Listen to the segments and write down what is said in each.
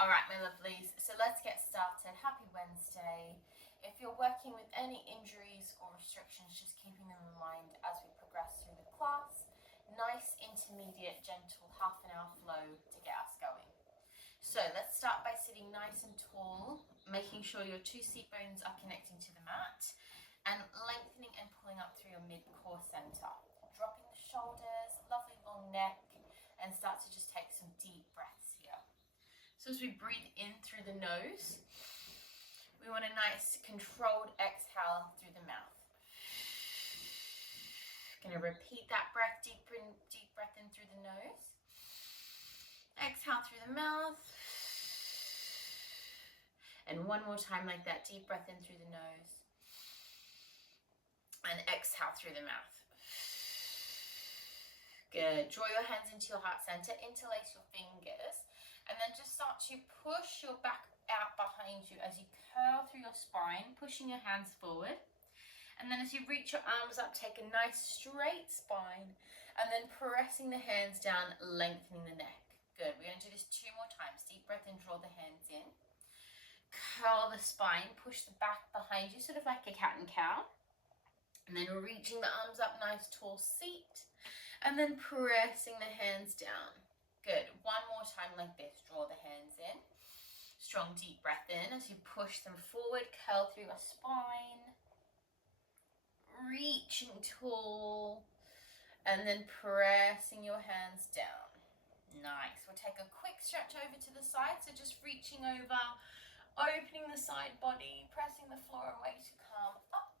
All right, my lovelies, so let's get started. Happy Wednesday. If you're working with any injuries or restrictions, just keeping them in mind as we progress through the class. Nice, intermediate, gentle half an hour flow to get us going. So let's start by sitting nice and tall, making sure your two seat bones are connecting to the mat and lengthening and pulling up through your mid-core center. Dropping the shoulders, lovely long neck, and start to just take some deep breaths here. So as we breathe in through the nose, we want a nice controlled exhale through the mouth. Going to repeat that breath, deep breath in through the nose. Exhale through the mouth. And one more time like that, deep breath in through the nose. And exhale through the mouth. Good. Draw your hands into your heart center, interlace your fingers, and then just start to push your back out behind you as you curl through your spine, pushing your hands forward. And then as you reach your arms up, take a nice straight spine, and then pressing the hands down, lengthening the neck. Good. We're going to do this 2 more times. Deep breath in, draw the hands in. Curl the spine, push the back behind you, sort of like a cat and cow. And then reaching the arms up, nice tall seat. And then pressing the hands down. Good. One more time like this. Draw the hands in. Strong deep breath in as you push them forward. Curl through your spine. Reaching tall. And then pressing your hands down. Nice. We'll take a quick stretch over to the side. So just reaching over, opening the side body, pressing the floor away to come up.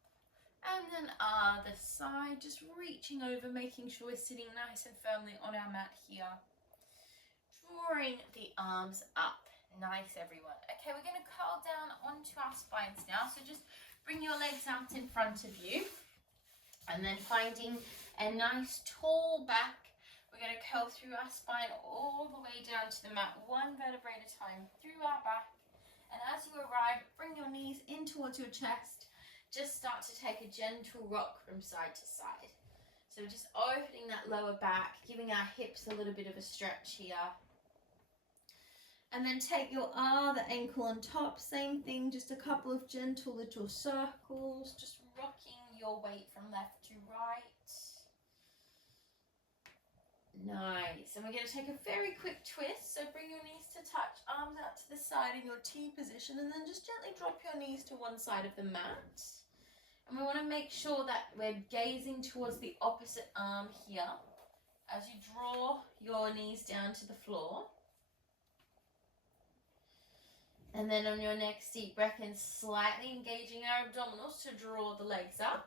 And then other side, just reaching over, making sure we're sitting nice and firmly on our mat here. Drawing the arms up. Nice, everyone. Okay, we're going to curl down onto our spines now. So just bring your legs out in front of you. And then finding a nice tall back. We're going to curl through our spine all the way down to the mat, 1 vertebrae at a time, through our back. And as you arrive, bring your knees in towards your chest. Just start to take a gentle rock from side to side. So just opening that lower back, giving our hips a little bit of a stretch here. And then take your other ankle on top, same thing, just a couple of gentle little circles, just rocking your weight from left to right. Nice. And we're going to take a very quick twist. So bring your knees to touch, arms out to the side in your T position, and then just gently drop your knees to one side of the mat. And we want to make sure that we're gazing towards the opposite arm here as you draw your knees down to the floor. And then on your next deep breath in, slightly engaging our abdominals to draw the legs up.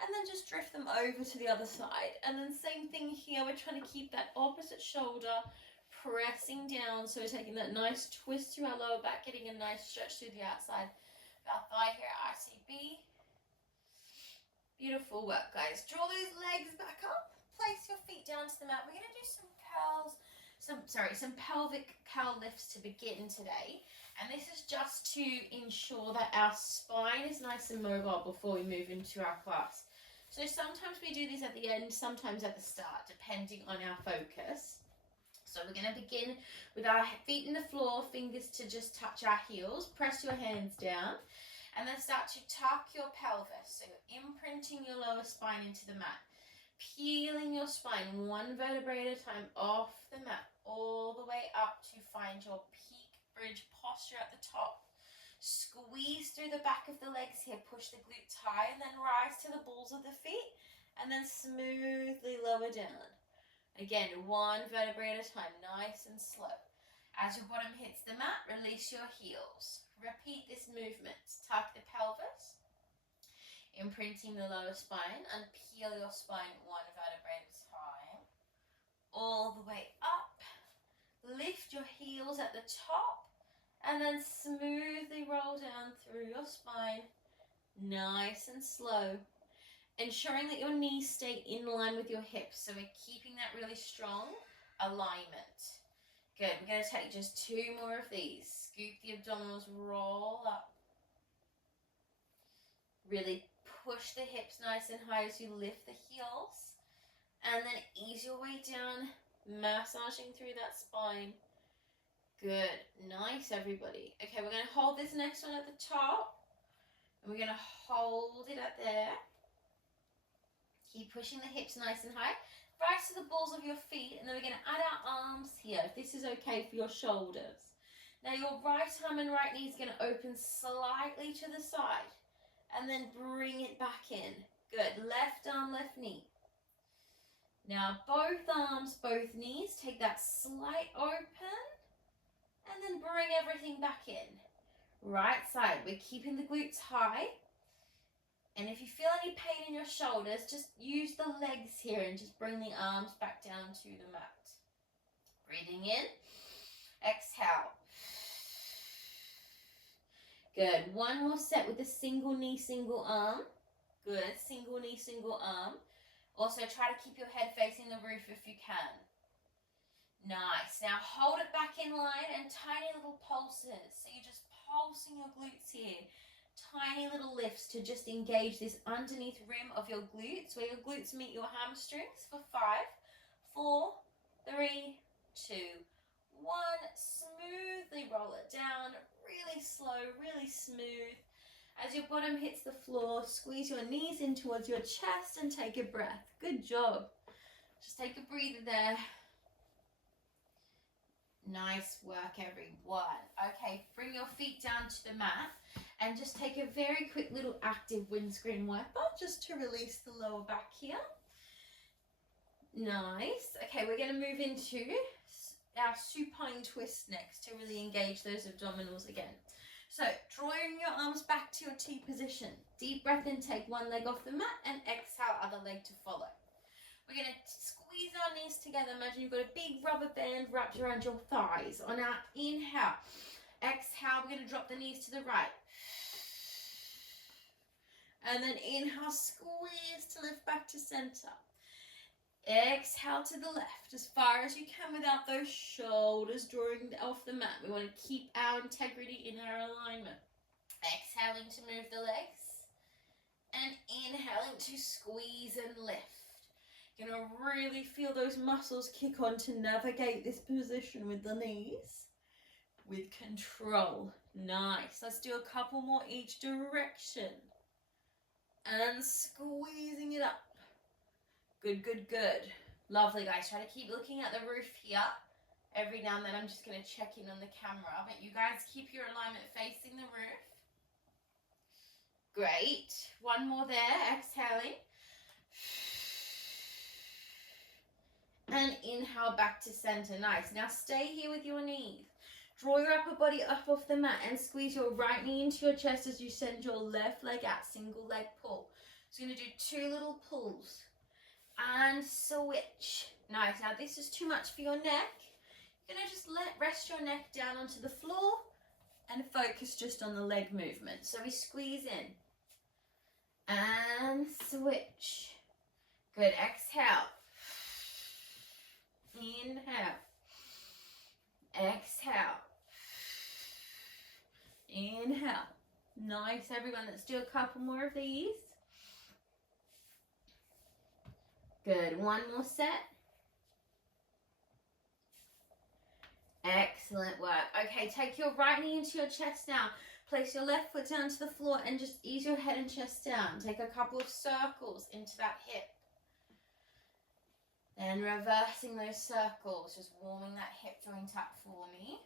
And then just drift them over to the other side. And then same thing here, we're trying to keep that opposite shoulder pressing down. So we're taking that nice twist through our lower back, getting a nice stretch through the outside of our thigh here at RCB. Beautiful work, guys. Draw those legs back up. Place your feet down to the mat. We're going to do some curls, some pelvic curl lifts to begin today. And this is just to ensure that our spine is nice and mobile before we move into our class. So sometimes we do these at the end, sometimes at the start, depending on our focus. So we're going to begin with our feet in the floor, fingers to just touch our heels. Press your hands down. And then start to tuck your pelvis. So you're imprinting your lower spine into the mat. Peeling your spine 1 vertebrae at a time off the mat. All the way up to find your peak bridge posture at the top. Squeeze through the back of the legs here. Push the glutes high and then rise to the balls of the feet. And then smoothly lower down. Again, 1 vertebrae at a time. Nice and slow. As your bottom hits the mat, release your heels. Repeat this movement. Tuck the pelvis, imprinting the lower spine, and peel your spine 1 vertebrae at a time. All the way up. Lift your heels at the top, and then smoothly roll down through your spine, nice and slow. Ensuring that your knees stay in line with your hips, so we're keeping that really strong alignment. Good, we're going to take just 2 more of these. Scoop the abdominals, roll up. Really push the hips nice and high as you lift the heels. And then ease your way down, massaging through that spine. Good. Nice, everybody. Okay, we're going to hold this next one at the top. And we're going to hold it up there. Keep pushing the hips nice and high. Right to the balls of your feet. And then we're going to add our arms here, if this is okay for your shoulders. Now your right arm and right knee is going to open slightly to the side. And then bring it back in. Good. Left arm, left knee. Now both arms, both knees, take that slight open. And then bring everything back in. Right side, we're keeping the glutes high. And if you feel any pain in your shoulders, just use the legs here and just bring the arms back down to the mat. Breathing in, exhale. Good, one more set with a single knee, single arm. Good, single knee, single arm. Also try to keep your head facing the roof if you can. Nice. Now hold it back in line and tiny little pulses. So you're just pulsing your glutes here. Tiny little lifts to just engage this underneath rim of your glutes, where your glutes meet your hamstrings for 5, 4, 3, 2, 1. Smoothly roll it down. Really slow, really smooth. As your bottom hits the floor, squeeze your knees in towards your chest and take a breath. Good job. Just take a breather there. Nice work, everyone. Okay, bring your feet down to the mat and just take a very quick little active windscreen wiper just to release the lower back here. Nice. Okay, we're going to move into our supine twist next to really engage those abdominals again. So, drawing your arms back to your T position. Deep breath in, take one leg off the mat and exhale, other leg to follow. We're going to squeeze our knees together. Imagine you've got a big rubber band wrapped around your thighs. On our inhale, exhale, we're going to drop the knees to the right. And then inhale, squeeze to lift back to center. Exhale to the left as far as you can without those shoulders drawing off the mat. We want to keep our integrity in our alignment. Exhaling to move the legs. And inhaling to squeeze and lift. You're going to really feel those muscles kick on to navigate this position with the knees. With control. Nice. Let's do a couple more each direction. And squeezing it up. Good, good, good. Lovely, guys. Try to keep looking at the roof here. Every now and then I'm just going to check in on the camera. But you guys keep your alignment facing the roof. Great. One more there. Exhaling. And inhale back to center. Nice. Now stay here with your knees. Draw your upper body up off the mat and squeeze your right knee into your chest as you send your left leg out. Single leg pull. So you're going to do 2 little pulls. And switch. Nice. Now this is too much for your neck. You're going to just rest your neck down onto the floor and focus just on the leg movement. So we squeeze in. And switch. Good. Exhale. Inhale. Exhale. Inhale. Nice, everyone. Let's do a couple more of these. Good. One more set. Excellent work. Okay, take your right knee into your chest now. Place your left foot down to the floor and just ease your head and chest down. Take a couple of circles into that hip. And reversing those circles, just warming that hip joint up for me.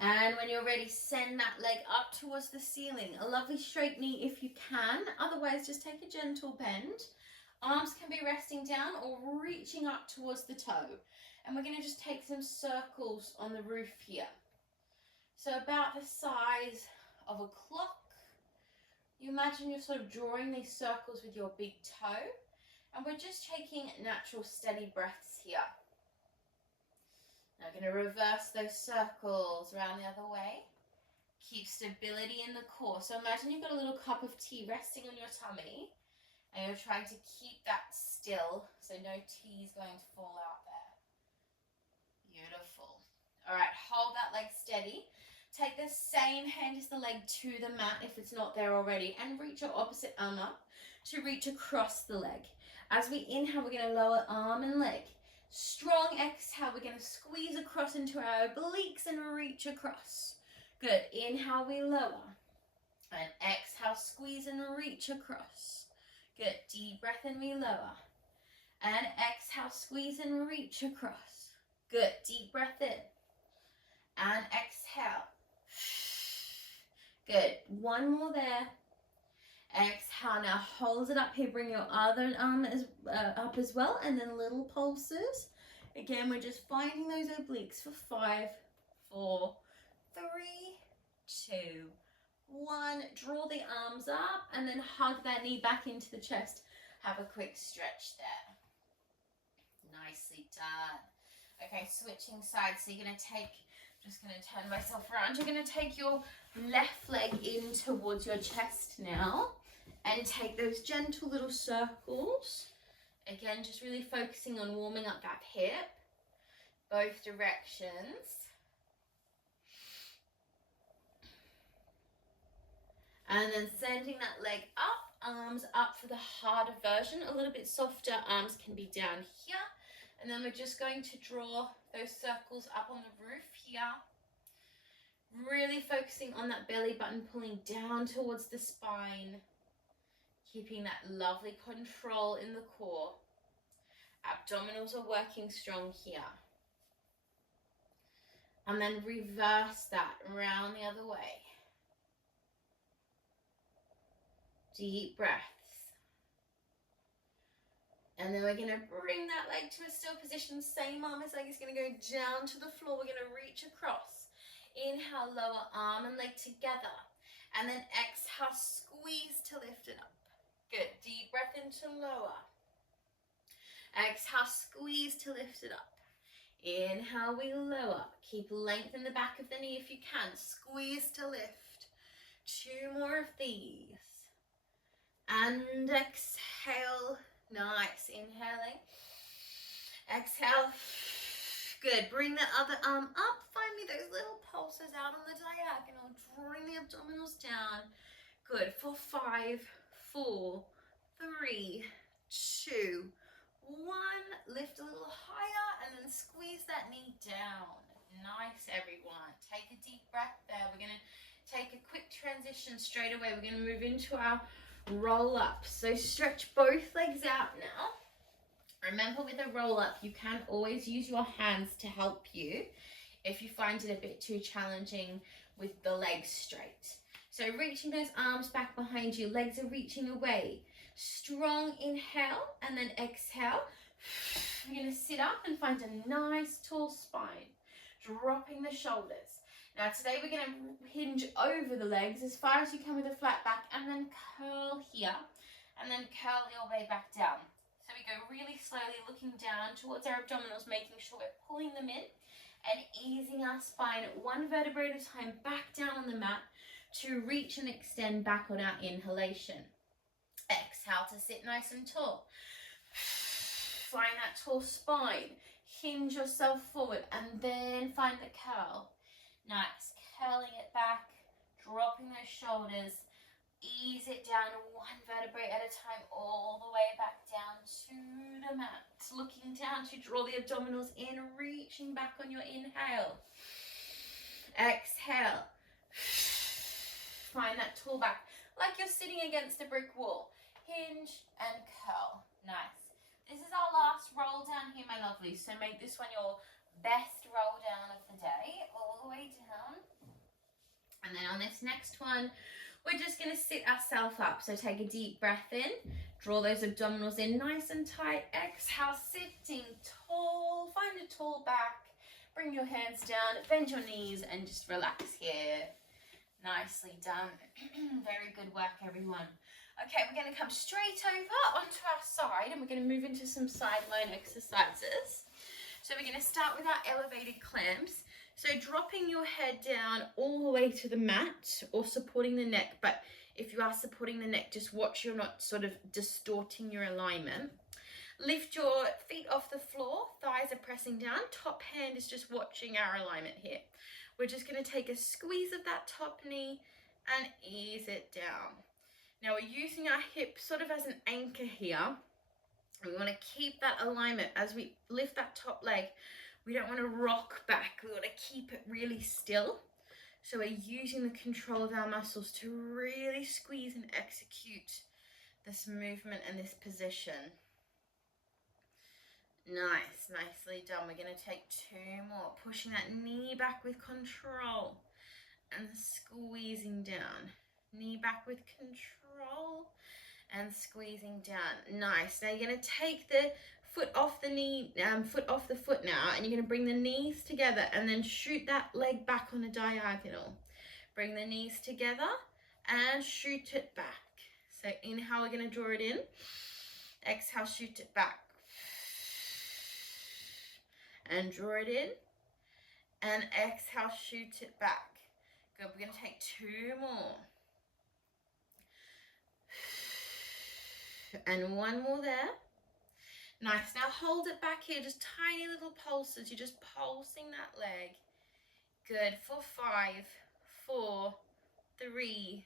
And when you're ready, send that leg up towards the ceiling. A lovely straight knee if you can. Otherwise, just take a gentle bend. Arms can be resting down or reaching up towards the toe. And we're going to just take some circles on the roof here. So about the size of a clock. You imagine you're sort of drawing these circles with your big toe. And we're just taking natural steady breaths here. Now we're going to reverse those circles around the other way. Keep stability in the core. So imagine you've got a little cup of tea resting on your tummy. And you're trying to keep that still so no tea is going to fall out there. Beautiful. All right, hold that leg steady. Take the same hand as the leg to the mat if it's not there already. And reach your opposite arm up to reach across the leg. As we inhale, we're going to lower arm and leg. Strong exhale, we're going to squeeze across into our obliques and reach across. Good. Inhale, we lower. And exhale, squeeze and reach across. Good. Deep breath in, we lower. And exhale, squeeze and reach across. Good. Deep breath in. And exhale. Good. One more there. Exhale. Now hold it up here. Bring your other arm up as well. And then little pulses. Again, we're just finding those obliques for 5, 4, 3, 2, 1. Draw the arms up and then hug that knee back into the chest. Have a quick stretch there. Nicely done. Okay, switching sides. So you're going to take, just going to turn myself around. You're going to take your left leg in towards your chest now and take those gentle little circles. Again, just really focusing on warming up that hip, both directions. And then sending that leg up, arms up for the harder version. A little bit softer, arms can be down here. And then we're just going to draw those circles up on the roof here. Really focusing on that belly button, pulling down towards the spine. Keeping that lovely control in the core. Abdominals are working strong here. And then reverse that around the other way. Deep breaths. And then we're going to bring that leg to a still position. Same arm as leg is going to go down to the floor. We're going to reach across. Inhale, lower arm and leg together. And then exhale, squeeze to lift it up. Good. Deep breath into lower. Exhale, squeeze to lift it up. Inhale, we lower. Keep length in the back of the knee if you can. Squeeze to lift. 2 more of these. And exhale. Nice. Inhaling. Exhale. Good. Bring the other arm up. Find me those little pulses out on the diagonal. Drawing the abdominals down. Good. For 5, 4, 3, 2, 1. Lift a little higher and then squeeze that knee down. Nice, everyone. Take a deep breath there. We're going to take a quick transition straight away. We're going to move into our roll up. So stretch both legs out now. Remember, with a roll up, you can always use your hands to help you if you find it a bit too challenging with the legs straight. So reaching those arms back behind you, legs are reaching away. Strong inhale and then exhale. You're going to sit up and find a nice tall spine, dropping the shoulders. Now today we're going to hinge over the legs as far as you can with a flat back and then curl here and then curl your way back down. So we go really slowly looking down towards our abdominals, making sure we're pulling them in and easing our spine 1 vertebrae at a time back down on the mat to reach and extend back on our inhalation. Exhale to sit nice and tall. Find that tall spine. Hinge yourself forward and then find the curl. Nice. Curling it back, dropping those shoulders. Ease it down 1 vertebrae at a time all the way back down to the mat. Looking down to draw the abdominals in, reaching back on your inhale. Exhale. Find that tall back like you're sitting against a brick wall. Hinge and curl. Nice. This is our last roll down here, my lovelies. So make this one your best roll down of the day, all the way down. And then on this next one, we're just going to sit ourselves up. So take a deep breath in, draw those abdominals in nice and tight. Exhale, sitting tall. Find a tall back. Bring your hands down, bend your knees, and just relax here. Nicely done. Very good work, everyone. Okay, we're going to come straight over onto our side and we're going to move into some sideline exercises. So we're going to start with our elevated clamps. So dropping your head down all the way to the mat or supporting the neck. But if you are supporting the neck, just watch you're not sort of distorting your alignment. Lift your feet off the floor, thighs are pressing down, top hand is just watching our alignment here. We're just going to take a squeeze of that top knee and ease it down. Now we're using our hip sort of as an anchor here. We want to keep that alignment as we lift that top leg. We don't want to rock back. We want to keep it really still. So we're using the control of our muscles to really squeeze and execute this movement and this position. Nice, nicely done. We're going to take 2 more. Pushing that knee back with control and squeezing down. Knee back with control and squeezing down. Nice. Now you're going to take the foot off the knee, foot off the foot now, and you're going to bring the knees together and then shoot that leg back on a diagonal. Bring the knees together and shoot it back. So inhale, we're going to draw it in. Exhale, shoot it back. And draw it in. And exhale, shoot it back. Good. We're going to take 2 more. And 1 more there. Nice. Now hold it back here. Just tiny little pulses. You're just pulsing that leg. Good. For 5, 4, 3,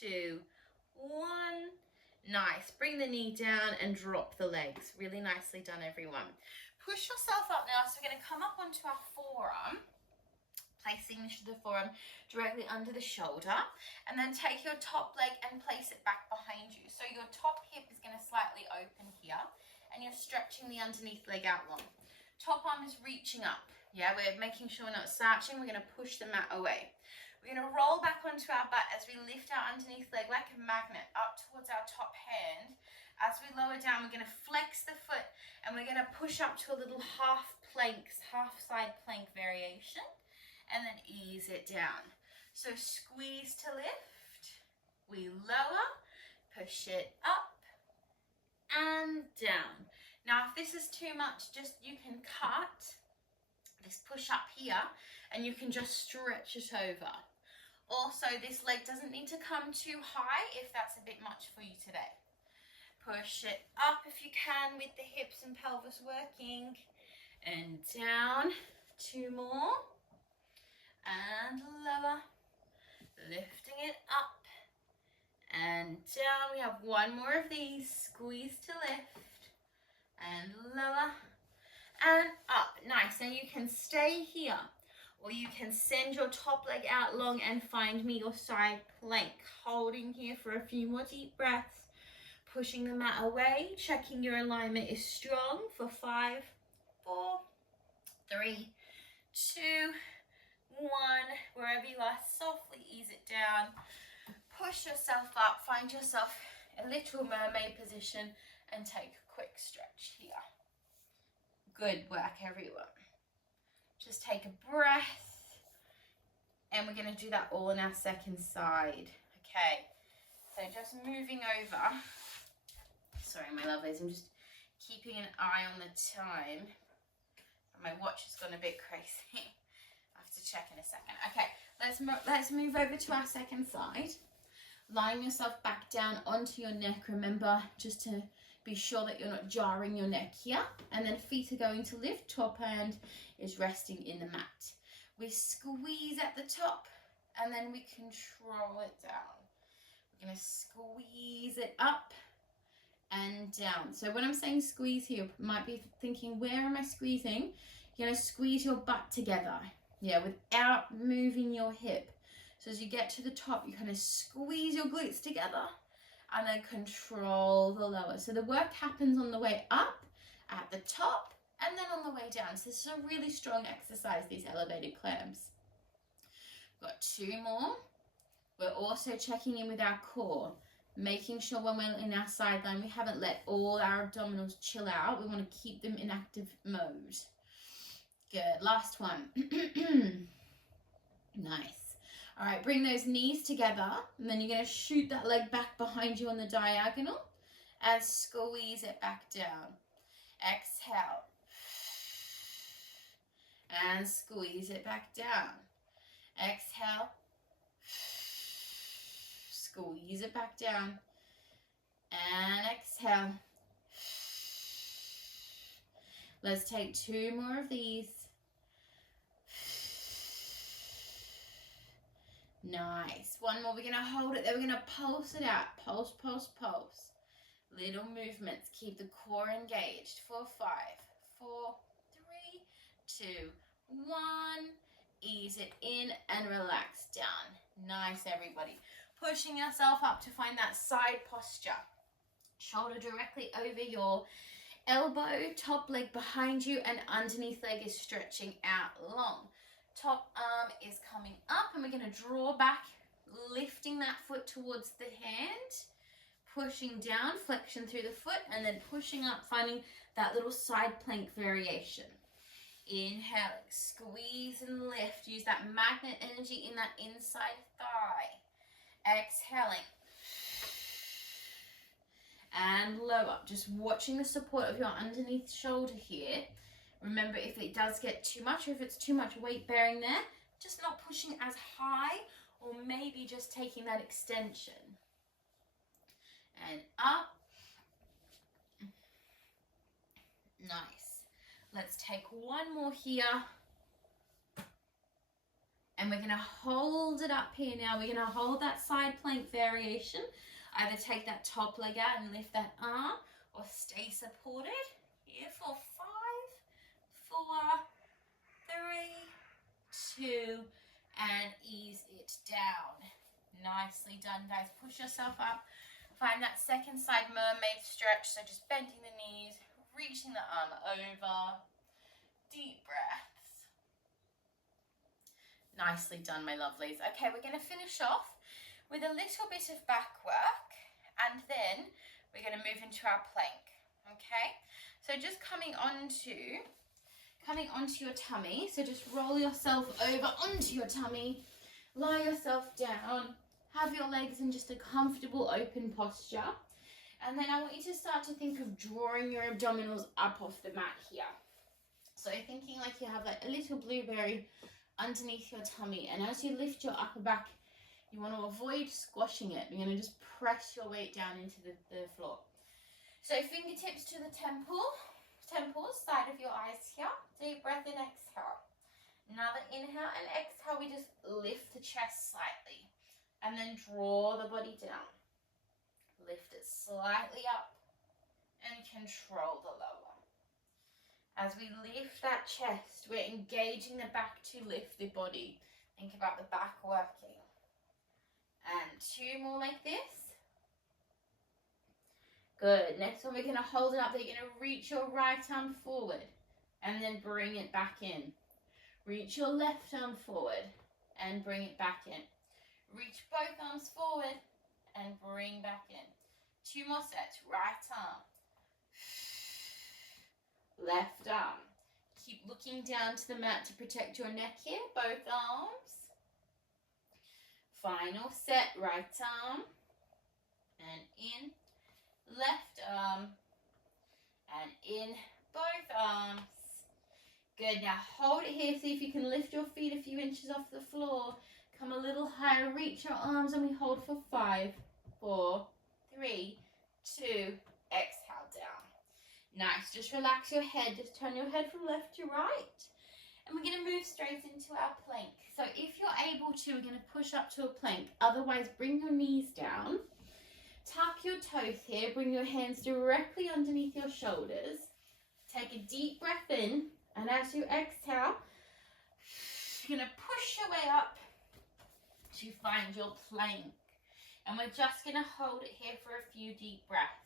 2, 1. Nice. Bring the knee down and drop the legs. Really nicely done, everyone. Push yourself up now. So we're going to come up onto our forearm. Placing the forearm directly under the shoulder, and then take your top leg and place it back behind you. So your top hip is going to slightly open here, and you're stretching the underneath leg out long. Top arm is reaching up. Yeah, we're making sure we're not slouching. We're going to push the mat away. We're going to roll back onto our butt as we lift our underneath leg like a magnet up towards our top hand. As we lower down, we're going to flex the foot, and we're going to push up to a little half side plank variation. And then ease it down. So squeeze to lift, we lower, push it up and down. Now if this is too much, you can cut this push up here and you can just stretch it over. Also, this leg doesn't need to come too high if that's a bit much for you today. Push it up if you can with the hips and pelvis working, and down. 2 more. And lower, lifting it up and down. We have 1 more of these. Squeeze to lift and lower and up. Nice. Now you can stay here, or you can send your top leg out long and find me your side plank. Holding here for a few more deep breaths. Pushing the mat away, checking your alignment is strong for 5, 4, 3, 2, 1, wherever you are, softly ease it down, push yourself up, find yourself a little mermaid position and take a quick stretch here. Good work, everyone. Just take a breath, and we're going to do that all on our second side. Okay, so just moving over. Sorry, my lovelies, I'm just keeping an eye on the time. My watch has gone a bit crazy. To check in a second. Okay, let's move over to our second side. Lying yourself back down onto your neck. Remember, just to be sure that you're not jarring your neck here. And then feet are going to lift. Top hand is resting in the mat. We squeeze at the top and then we control it down. We're going to squeeze it up and down. So when I'm saying squeeze here, you might be thinking, where am I squeezing? You're going to squeeze your butt together. Yeah, without moving your hip. So as you get to the top, you kind of squeeze your glutes together and then control the lower. So the work happens on the way up, at the top, and then on the way down. So this is a really strong exercise, these elevated clams. We've got 2 more. We're also checking in with our core, making sure when we're in our side line, we haven't let all our abdominals chill out. We want to keep them in active mode. Good. Last one. Nice. All right, bring those knees together, and then you're going to shoot that leg back behind you on the diagonal and squeeze it back down. Exhale. And squeeze it back down. Exhale. Squeeze it back down. And exhale. Let's take 2 more of these. Nice. 1 more. We're going to hold it there. We're going to pulse it out. Pulse, pulse, pulse. Little movements. Keep the core engaged for 5, 4, 3, 2, 1. Ease it in and relax down. Nice, everybody. Pushing yourself up to find that side posture. Shoulder directly over your elbow, top leg behind you, and underneath leg is stretching out long. Top arm is coming up, and we're going to draw back, lifting that foot towards the hand, pushing down, flexion through the foot, and then pushing up, finding that little side plank variation. Inhaling, squeeze and lift. Use that magnet energy in that inside thigh. Exhaling. And lower. Just watching the support of your underneath shoulder here. Remember, if it does get too much, or if it's too much weight bearing there, just not pushing as high, or maybe just taking that extension. And up. Nice. Let's take one more here. And we're going to hold it up here now. We're going to hold that side plank variation. Either take that top leg out and lift that arm, or stay supported. Here for 5, 4, 3, 2, and ease it down. Nicely done, guys. Push yourself up. Find that second side mermaid stretch. So just bending the knees, reaching the arm over. Deep breaths. Nicely done, my lovelies. Okay, we're going to finish off with a little bit of back work, and then we're going to move into our plank. Okay, so just coming onto your tummy. So just roll yourself over onto your tummy, lie yourself down, have your legs in just a comfortable open posture, and then I want you to start to think of drawing your abdominals up off the mat here. So thinking like you have like a little blueberry underneath your tummy, and as you lift your upper back, you want to avoid squashing it. You're going to just press your weight down into the floor. So fingertips to the temples, side of your eyes here. Deep breath in, exhale. Another inhale and exhale. We just lift the chest slightly and then draw the body down. Lift it slightly up and control the lower. As we lift that chest, we're engaging the back to lift the body. Think about the back working. And 2 more like this. Good. Next one, we're going to hold it up. You're going to reach your right arm forward and then bring it back in. Reach your left arm forward and bring it back in. Reach both arms forward and bring back in. 2 more sets. Right arm. Left arm. Keep looking down to the mat to protect your neck here. Both arms. Final set. Right arm. And in. Left arm. And in. Both arms. Good. Now hold it here. See if you can lift your feet a few inches off the floor. Come a little higher. Reach your arms and we hold for 5, 4, 3, 2. Exhale down. Nice. Just relax your head. Just turn your head from left to right. And we're going to move straight into our plank. So if you're able to, we're going to push up to a plank. Otherwise, bring your knees down. Tuck your toes here. Bring your hands directly underneath your shoulders. Take a deep breath in. And as you exhale, you're going to push your way up to find your plank. And we're just going to hold it here for a few deep breaths.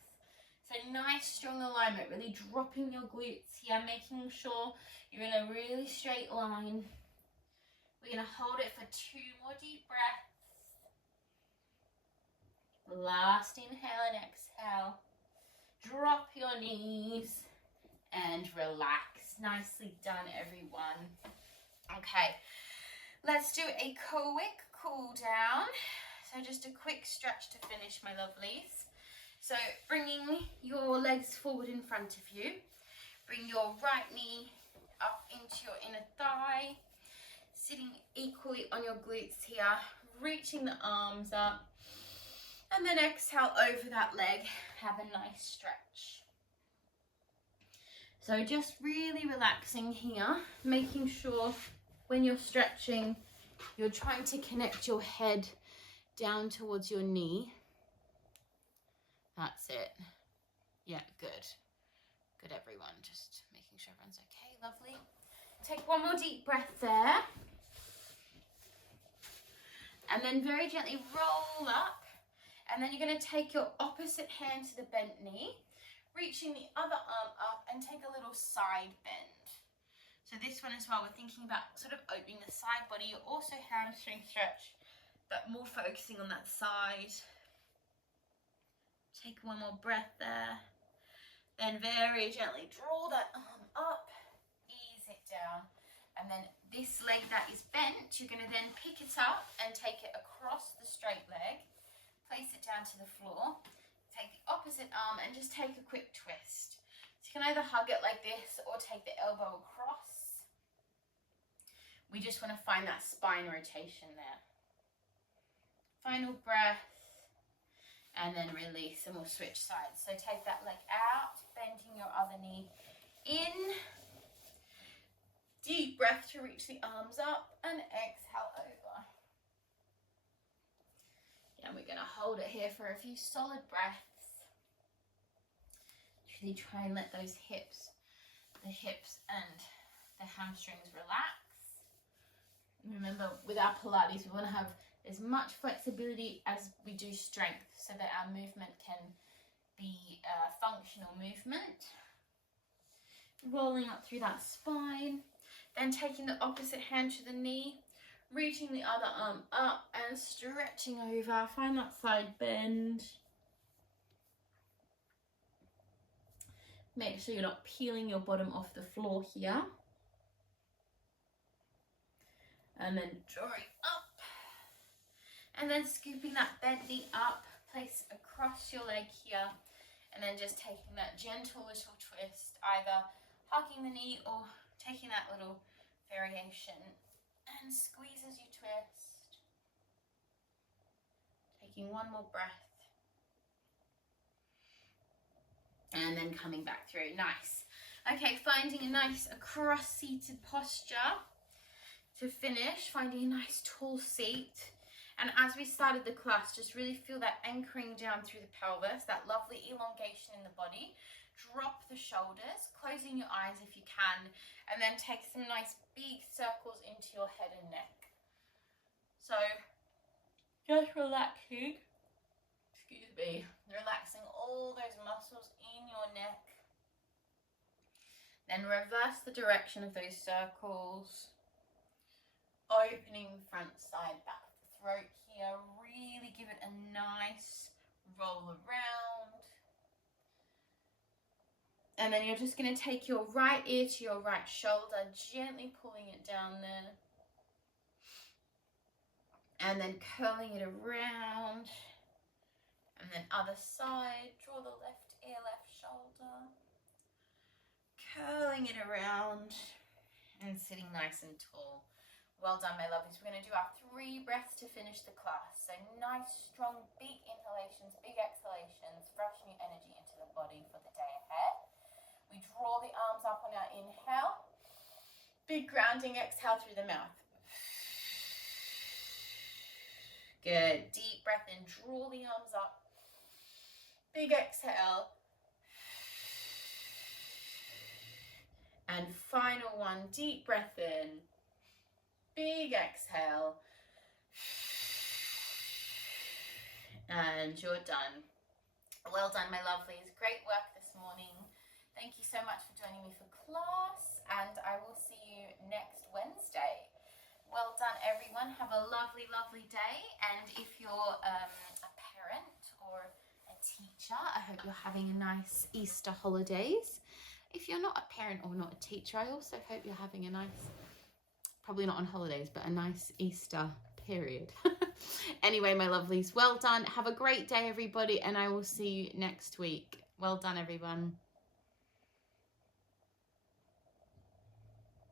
So nice strong alignment, really dropping your glutes here, making sure you're in a really straight line. We're going to hold it for 2 more deep breaths. Last inhale and exhale. Drop your knees and relax. Nicely done, everyone. Okay, let's do a quick cool down. So just a quick stretch to finish, my lovelies. So bringing your legs forward in front of you. Bring your right knee up into your inner thigh. Sitting equally on your glutes here. Reaching the arms up. And then exhale over that leg. Have a nice stretch. So just really relaxing here. Making sure when you're stretching, you're trying to connect your head down towards your knee. That's it. Yeah, good. Good, everyone. Just making sure everyone's okay. Lovely. Take one more deep breath there. And then very gently roll up. And then you're going to take your opposite hand to the bent knee, reaching the other arm up and take a little side bend. So this one as well, we're thinking about sort of opening the side body, also hamstring stretch, but more focusing on that side. Take one more breath there. Then very gently draw that arm up, ease it down. And then this leg that is bent, you're going to then pick it up and take it across the straight leg. Place it down to the floor. Take the opposite arm and just take a quick twist. So you can either hug it like this or take the elbow across. We just want to find that spine rotation there. Final breath. And then release, and we'll switch sides. So take that leg out, bending your other knee in. Deep breath to reach the arms up and exhale over. And we're going to hold it here for a few solid breaths. Really try and let those hips, the hips and the hamstrings relax. And remember, with our Pilates, we want to have as much flexibility as we do strength so that our movement can be a functional movement. Rolling up through that spine. Then taking the opposite hand to the knee. Reaching the other arm up and stretching over. Find that side bend. Make sure you're not peeling your bottom off the floor here. And then drawing up. And then scooping that bent knee up. Place across your leg here. And then just taking that gentle little twist. Either hugging the knee or taking that little variation. And squeeze as you twist. Taking one more breath. And then coming back through. Nice. Okay, finding a nice cross-seated posture to finish. Finding a nice tall seat. And as we started the class, just really feel that anchoring down through the pelvis, that lovely elongation in the body. Drop the shoulders, closing your eyes if you can, and then take some nice big circles into your head and neck. So, just relaxing, relaxing all those muscles in your neck. Then reverse the direction of those circles, opening front, side, back of the throat here. Really give it a nice roll around. And then you're just going to take your right ear to your right shoulder, gently pulling it down there. And then curling it around. And then other side, draw the left ear, left shoulder. Curling it around and sitting nice and tall. Well done, my lovelies. We're going to do our 3 breaths to finish the class. So nice, strong, big inhalations, big exhalations, freshen your energy into the body for the day ahead. We draw the arms up on our inhale. Big grounding exhale through the mouth. Good. Deep breath in. Draw the arms up. Big exhale. And final one. Deep breath in. Big exhale. And you're done. Well done, my lovelies. Great work this morning. Thank you so much for joining me for class, and I will see you next Wednesday. Well done, everyone. Have a lovely, lovely day. And if you're a parent or a teacher, I hope you're having a nice Easter holidays. If you're not a parent or not a teacher, I also hope you're having a nice, probably not on holidays, but a nice Easter period. Anyway, my lovelies, well done. Have a great day, everybody, and I will see you next week. Well done, everyone.